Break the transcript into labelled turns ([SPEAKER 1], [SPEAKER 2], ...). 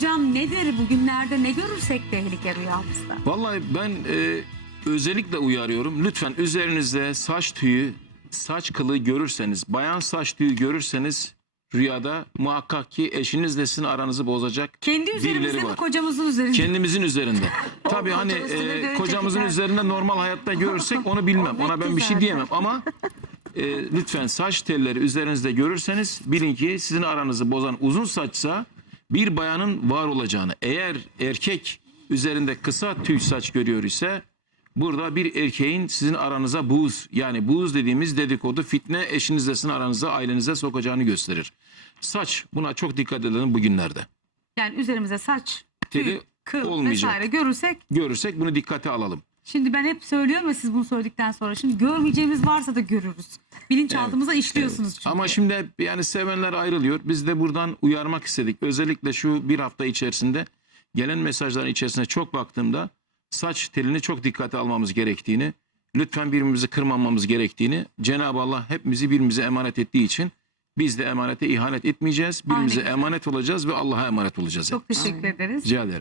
[SPEAKER 1] hocam nedir bugünlerde ne görürsek tehlike rüyamızda?
[SPEAKER 2] Vallahi ben e, özellikle uyarıyorum. Lütfen üzerinizde saç tüyü, saç kılı görürseniz, bayan saç tüyü görürseniz rüyada muhakkak ki eşinizle sizin aranızı bozacak
[SPEAKER 1] Kendi üzerimizde
[SPEAKER 2] birileri
[SPEAKER 1] mi
[SPEAKER 2] var.
[SPEAKER 1] kocamızın üzerinde?
[SPEAKER 2] Kendimizin üzerinde. Tabii hani
[SPEAKER 1] kocanın üstüne
[SPEAKER 2] e,
[SPEAKER 1] göre
[SPEAKER 2] kocamızın
[SPEAKER 1] çekiler.
[SPEAKER 2] üzerinde normal hayatta görürsek onu bilmem. Ona ben bir şey
[SPEAKER 1] zaten.
[SPEAKER 2] diyemem ama e, lütfen saç telleri üzerinizde görürseniz bilin ki sizin aranızı bozan uzun saçsa bir bayanın var olacağını. Eğer erkek üzerinde kısa tüy saç görüyor ise burada bir erkeğin sizin aranıza buğz yani buğz dediğimiz dedikodu fitne eşinizle sizin aranıza ailenize sokacağını gösterir. Saç buna çok dikkat edelim bugünlerde.
[SPEAKER 1] Yani üzerimize saç,
[SPEAKER 2] Teli
[SPEAKER 1] tüy, kıl
[SPEAKER 2] olmayacak.
[SPEAKER 1] vesaire görürsek
[SPEAKER 2] Görürsek bunu dikkate alalım.
[SPEAKER 1] Şimdi ben hep söylüyorum ya siz bunu söyledikten sonra. Şimdi görmeyeceğimiz varsa da görürüz. Bilinçaltımıza işliyorsunuz çünkü.
[SPEAKER 2] Ama şimdi hep yani sevenler ayrılıyor. Biz de buradan uyarmak istedik. Özellikle şu bir hafta içerisinde gelen mesajların içerisine çok baktığımda saç telini çok dikkate almamız gerektiğini, lütfen birbirimizi kırmamamız gerektiğini, Cenab-ı Allah hepimizi birbirimize emanet ettiği için biz de emanete ihanet etmeyeceğiz. Birbirimize emanet olacağız ve Allah'a emanet olacağız.
[SPEAKER 1] Çok teşekkür ederiz.
[SPEAKER 2] Rica ederim.